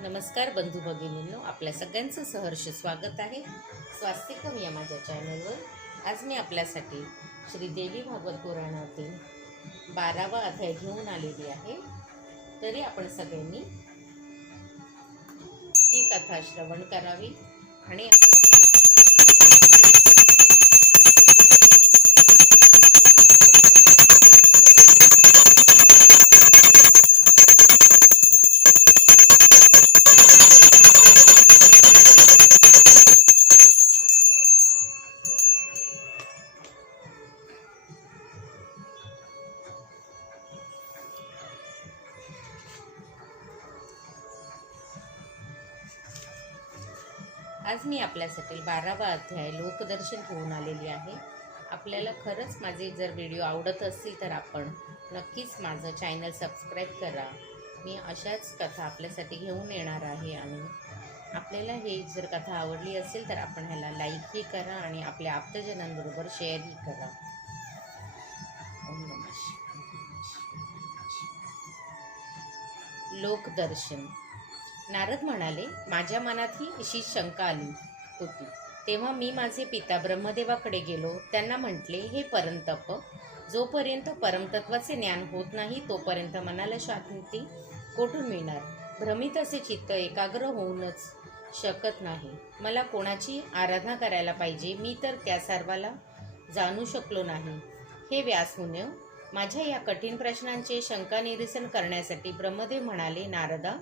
नमस्कार बंधू भगिनींनो आपल्या सगळ्यांचं सहर्ष स्वागत आहे. स्वास्तिकम या माझ्या चॅनलवर आज मी आपल्यासाठी श्री देवी भागवत पुराणातील बारावा अध्याय घेऊन आलेली आहे. तरी आपण सगळ्यांनी ही कथा श्रवण करावी आणि आज मी आपल्यासाठी बारावा अध्याय लोकदर्शन घेऊन आलेली आहे. आपल्याला खरंच माझे जर व्हिडिओ आवडत असतील तर आपण नक्कीच माझं चॅनल सबस्क्राईब करा. मी अशाच कथा आपल्यासाठी घेऊन येणार आहे आणि आपल्याला हे जर कथा आवडली असेल तर आपण ह्याला लाईकही करा आणि आपल्या आप्तजनांबरोबर शेअरही करा. ओम नमः लोकदर्शन. नारद म्हणाले माझ्या मनात ही अशी शंका आली होती. तेव्हा मी माझे पिता ब्रह्मदेवाकडे गेलो. त्यांना म्हटले हे परंतप जोपर्यंत परमतत्वाचे ज्ञान होत नाही तोपर्यंत मनाला शांती कोठून मिळणार? भ्रमित असे चित्त एकाग्र होऊनच शकत नाही. मला कोणाची आराधना करायला पाहिजे? मी तर त्या सर्वाला जाणू शकलो नाही. हे व्यासमुन्य माझ्या या कठीण प्रश्नांचे शंका निरसन करण्यासाठी ब्रह्मदेव म्हणाले नारदा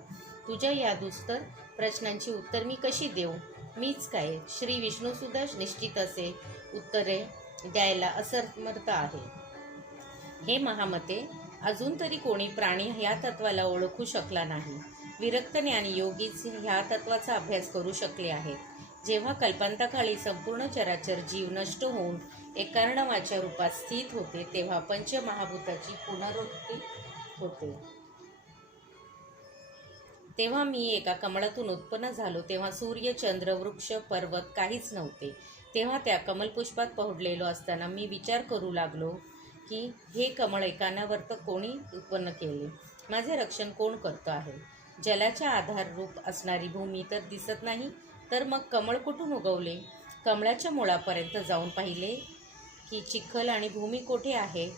तुझ्या या दुस्तर प्रश्नांची उत्तर मी कशी देऊ? मीच काय? श्री विष्णूसुद्धा निश्चित असे उत्तरे द्यायला असमर्थ आहे. हे महामते अजून तरी कोणी प्राणी ह्या तत्वाला ओळखू शकला नाही. विरक्त ज्ञानी योगीच ह्या तत्वाचा अभ्यास करू शकले आहेत. जेव्हा कल्पांताकाळी संपूर्ण चराचर जीव नष्ट होऊन एकार्णवाच्या रूपात स्थित होते तेव्हा पंचमहाभूताची पुनरुत्ती होते. तेव्हा मी एका कमळातून उत्पन्न झालो. तेव्हा सूर्य चंद्र वृक्ष पर्वत काहीच नव्हते. तेव्हा त्या कमलपुष्पात पहुडलेलो असताना मी विचार करू लागलो की हे कमळ एकानावर तर कोणी उत्पन्न केले? माझे रक्षण कोण करतो आहे? जलाच्या आधार रूप असणारी भूमी तर दिसत नाही. तर मग कमळ कुठून उगवले? कमळाच्या मुळापर्यंत जाऊन पाहिले की चिखल आणि भूमी कोठे आहे?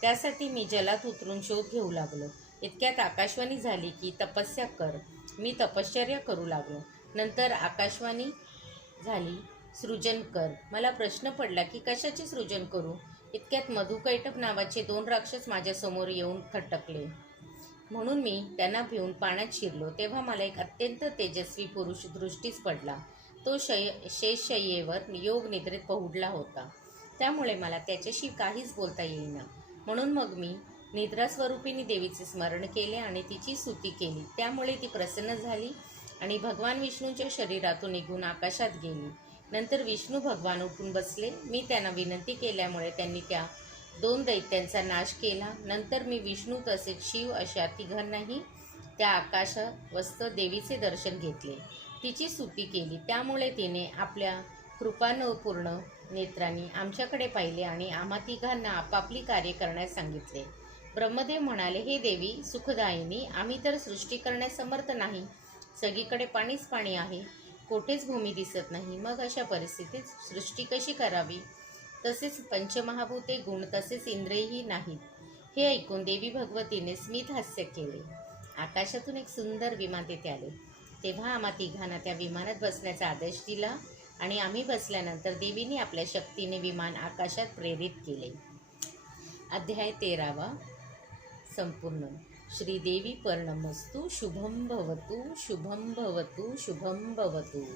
त्यासाठी मी जलात उतरून शोध घेऊ लागलो. इतक्यात आकाशवाणी झाली की तपस्या कर. मी तपश्चर्या करू लागलो. नंतर आकाशवाणी झाली सृजन कर. मला प्रश्न पडला की कशाचे सृजन करू? इतक्यात मधुकैटप नावाचे दोन राक्षस माझ्यासमोर येऊन खटकले. म्हणून मी त्यांना भिवून पाण्यात शिरलो. तेव्हा मला एक अत्यंत तेजस्वी पुरुष दृष्टीस पडला. तो शय शेषशय्येवर योग निद्रेत पहुडला होता. त्यामुळे मला त्याच्याशी काहीच बोलता येईना. म्हणून मग मी निद्रास्वरूपिणी देवीचे स्मरण केले आणि तिची स्तुती केली. त्यामुळे ती प्रसन्न झाली आणि भगवान विष्णूच्या शरीरातून निघून आकाशात गेली. नंतर विष्णू भगवान उठून बसले. मी त्यांना विनंती केल्यामुळे त्यांनी त्या दोन दैत्यांचा नाश केला. नंतर मी विष्णू तसेच शिव अशा तिघांनाही त्या आकाशवस्त देवीचे दर्शन घेतले. तिची स्तुती केली. त्यामुळे तिने आपल्या कृपानपूर्ण नेत्रांनी आमच्याकडे पाहिले आणि आम्हा तिघांना आपापली कार्य करण्यास सांगितले. ब्रह्मदेव म्हणाले हे देवी सुखदायिनी आम्ही तर सृष्टी करण्यास समर्थ नाही. सगळीकडे पाणीच पाणी आहे. कोठेच भूमी दिसत नाही. मग अशा परिस्थितीत सृष्टी कशी करावी? तसेच पंचमहाभूते गुण तसेच इंद्रियही नाहीत. हे ऐकून देवी भगवतीने स्मित हास्य केले. आकाशातून एक सुंदर विमान तेथे आले. तेव्हा आम्हा तिघांना त्या विमानात बसण्याचा आदेश दिला आणि आम्ही बसल्यानंतर देवीने आपल्या शक्तीने विमान आकाशात प्रेरित केले. अध्याय तेरावा. संपूर्ण. श्रीदेवी पर्णमस्तु शुभम भवतु शुभम भवतु शुभम भवतु.